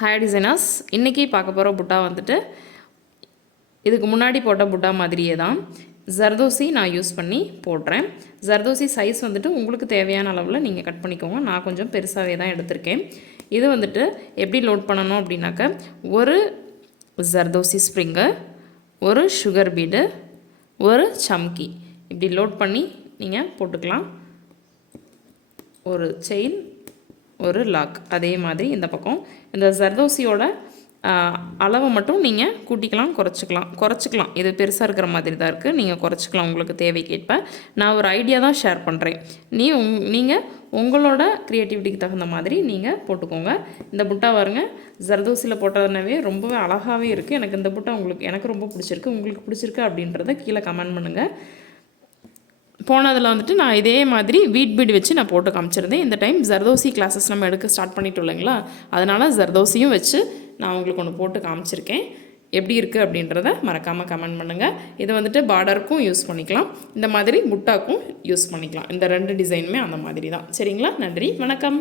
Hi designers, இன்றைக்கி பார்க்க போகிற புட்டா வந்துட்டு இதுக்கு முன்னாடி போட்ட புட்டா மாதிரியே தான். ஜர்தோசி நான் யூஸ் பண்ணி போடுறேன். ஜர்தோசி சைஸ் வந்துட்டு உங்களுக்கு தேவையான அளவில் நீங்கள் கட் பண்ணிக்கோங்க. நான் கொஞ்சம் பெருசாகவே தான் எடுத்திருக்கேன். இது வந்துட்டு எப்படி லோட் பண்ணணும் அப்படின்னாக்க, ஒரு ஜர்தோசி ஸ்ப்ரிங்கு, ஒரு சுகர் பீடு, ஒரு சம்கி இப்படி லோட் பண்ணி நீங்கள் போட்டுக்கலாம். ஒரு செயின், ஒரு லாக். அதே மாதிரி இந்த பக்கம் இந்த ஜர்தோசியோட அளவை மட்டும் நீங்கள் கூட்டிக்கலாம், குறைச்சிக்கலாம். இது பெருசாக இருக்கிற மாதிரி தான் இருக்குது, நீங்கள் குறைச்சிக்கலாம் உங்களுக்கு தேவைக்கேற்ப. நான் ஒரு ஐடியா தான் ஷேர் பண்ணுறேன். நீங்கள் உங்களோட க்ரியேட்டிவிட்டிக்கு தகுந்த மாதிரி நீங்கள் போட்டுக்கோங்க. இந்த புட்டா பாருங்க, ஜர்தோசியில் போட்டதுனாவே ரொம்பவே அழகாகவே இருக்குது. எனக்கு இந்த புட்டா எனக்கு ரொம்ப பிடிச்சிருக்கு. உங்களுக்கு பிடிச்சிருக்கு அப்படின்றத கீழே கமெண்ட் பண்ணுங்கள். போனதில் வந்துட்டு நான் இதே மாதிரி வீட் பீட் வச்சு நான் போட்டு காமிச்சிருந்தேன். இந்த டைம் ஜர்தோசி கிளாஸஸ் நம்ம எடுக்க ஸ்டார்ட் பண்ணிட்டோம் இல்லைங்களா, அதனால் ஜர்தோசியும் வச்சு நான் உங்களுக்கு ஒன்று போட்டு காமிச்சிருக்கேன். எப்படி இருக்குது அப்படின்றத மறக்காமல் கமெண்ட் பண்ணுங்கள். இதை வந்துட்டு பார்டருக்கும் யூஸ் பண்ணிக்கலாம், இந்த மாதிரி புட்டாக்கும் யூஸ் பண்ணிக்கலாம். இந்த 2 டிசைனுமே அந்த மாதிரி தான். சரிங்களா? நன்றி, வணக்கம்.